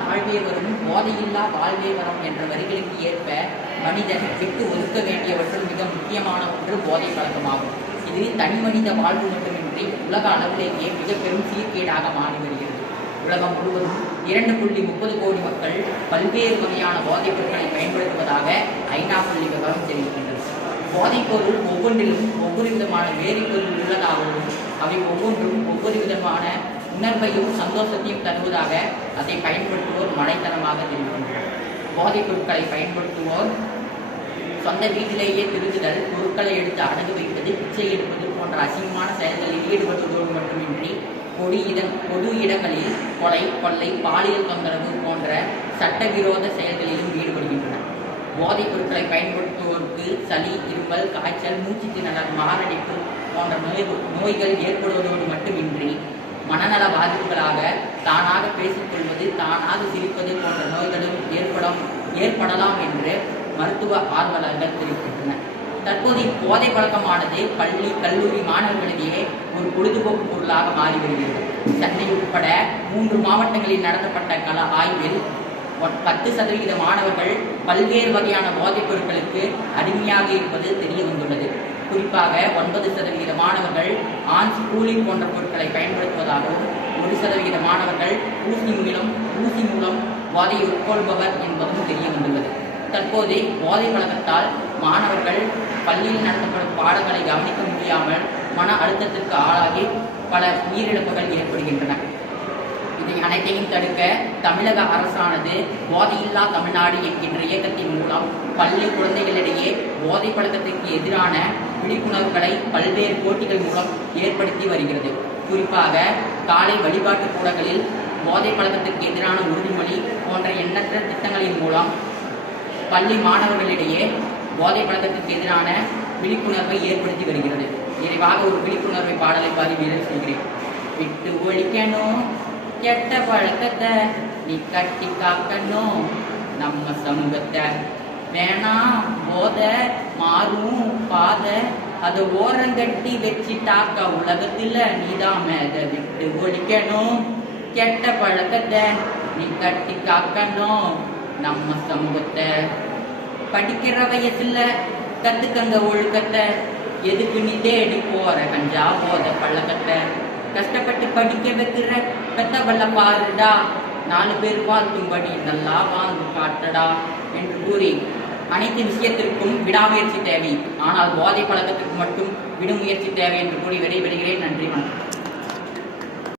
தாழ்வே வரும் போதையில்லா வாழ்வே வரும் என்ற வரிகளுக்கு ஏற்ப மனிதன் விட்டு ஒதுக்க வேண்டியவற்றுள் மிக முக்கியமான ஒன்று போதை பழக்கமாகும். இது தனி மனித வாழ்வு மட்டுமின்றி உலக அளவிலேயே மிக பெரும் சீர்கேடாக மாறி வருகிறது. உலகம் முழுவதும் 2.30 கோடி மக்கள் பல்வேறு வகையான போதைப் பொருட்களை பயன்படுத்துவதாக ஐநா புள்ளி விவரம் தெரிவிக்கின்றது. போதைப் பொருள் ஒவ்வொன்றிலும் ஒவ்வொரு விதமான வேதிப்பொருள் உள்ளதாகவும் அவை ஒவ்வொன்றும் ஒவ்வொரு விதமான உணர்வையும் சந்தோஷத்தையும் தருவதாக அதை பயன்படுத்துவோர் மடைத்தனமாக தெரிவிக்கின்றனர். போதைப் பொருட்களை பயன்படுத்துவோர் சொந்த வீட்டிலேயே திருடுதல், பொருட்களை எடுத்து அடகு வைப்பது, பிச்சை எடுப்பது போன்ற அசிங்கமான செயல்களில் ஈடுபடுவதோடு மட்டுமின்றி பொது இடங்களில் கொலை, கொள்ளை, பாலியல் தொந்தரவு போன்ற சட்டவிரோத செயல்களிலும் ஈடுபடுகின்றனர். போதைப் பொருட்களை பயன்படுத்துவோருக்கு சளி, இருமல், காய்ச்சல், மூச்சு திணறல், மாரடைப்பு போன்ற நோய்கள் ஏற்படுவதோடு மட்டுமின்றி மனநல பாதிப்புகளாக தானாக பேசிக்கொள்வது, தானாக சிரிப்பது போன்ற நோய்களும் ஏற்படலாம் என்று மருத்துவ ஆர்வலர்கள் தெரிவிக்கின்றனர். தற்போது போதை பழக்கமானது பள்ளி, கல்லூரி மாணவர்களிடையே ஒரு பொழுதுபோக்கு பொருளாக மாறி வருகிறது. சென்னை உட்பட 3 மாவட்டங்களில் நடத்தப்பட்ட கள ஆய்வில் 10% மாணவர்கள் பல்வேறு வகையான போதைப் பொருட்களுக்கு அடிமையாக இருப்பது தெரிய வந்துள்ளது. குறிப்பாக 9% மாணவர்கள் கூலி போன்ற பொருட்களை பயன்படுத்துவதாகவும் 1% மாணவர்கள் ஊசி மூலம் போதை உட்கொள்பவர் என்பதும் தெரிய வந்துள்ளது. தற்போது போதை பழக்கத்தால் மாணவர்கள் பள்ளியில் நடத்தப்படும் பாடங்களை கவனிக்க முடியாமல் மன அழுத்தத்திற்கு ஆளாகி பல உயிரிழப்புகள் ஏற்படுகின்றன. இதை அனைத்தையும் தடுக்க தமிழக அரசானது போதையில்லா தமிழ்நாடு என்கின்ற இயக்கத்தின் மூலம் பள்ளி குழந்தைகளிடையே போதை பழக்கத்திற்கு எதிரான விழிப்புணர்வுகளை பல்வேறு போட்டிகள் மூலம் ஏற்படுத்தி வருகிறது. குறிப்பாக காலை வழிபாட்டு கூடங்களில் போதை பழக்கத்திற்கு எதிரான உறுதிமொழி போன்ற எண்ணற்ற திட்டங்களின் மூலம் பள்ளி மாணவர்களிடையே போதை பழக்கத்திற்கு எதிரான விழிப்புணர்வை ஏற்படுத்தி வருகிறது. நிறைவாக ஒரு விழிப்புணர்வை பாடலை பாடி வீரர் செய்கிறேன். விட்டு ஒழிக்கணும் கெட்ட பழக்கத்தை, நீ கட்டி காக்கணும் நம்ம சமூகத்தை. வேணாம் போதை மாறும் பாதை, அதை ஓரங்கட்டி வச்சிட்டாக்க உலகத்தில் நீதான் மேத. விட்டு ஒழிக்கணும் கெட்ட பழக்கத்தை, நீ கட்டி காக்கணும் நம்ம சமூகத்தை. படிக்கிற வயசுல கத்துக்கங்க ஒழுக்கத்தை, எதுக்கு நீ தேடி போற கஞ்சா போத பழக்கத்தை. கஷ்டப்பட்டு படிக்க வைக்கிற பெத்தவல்ல பாருடா, 4 பேர் வாழ்த்தும்படி நல்லா வாழ்ந்து காட்டடா என்று கூறி அனைத்து விஷயத்திற்கும் விடாமுயற்சி தேவை, ஆனால் போதை பழக்கத்திற்கு மட்டும் விடுமுயற்சி தேவை என்று கூறி விடைபெறுகிறேன். நன்றி, வணக்கம்.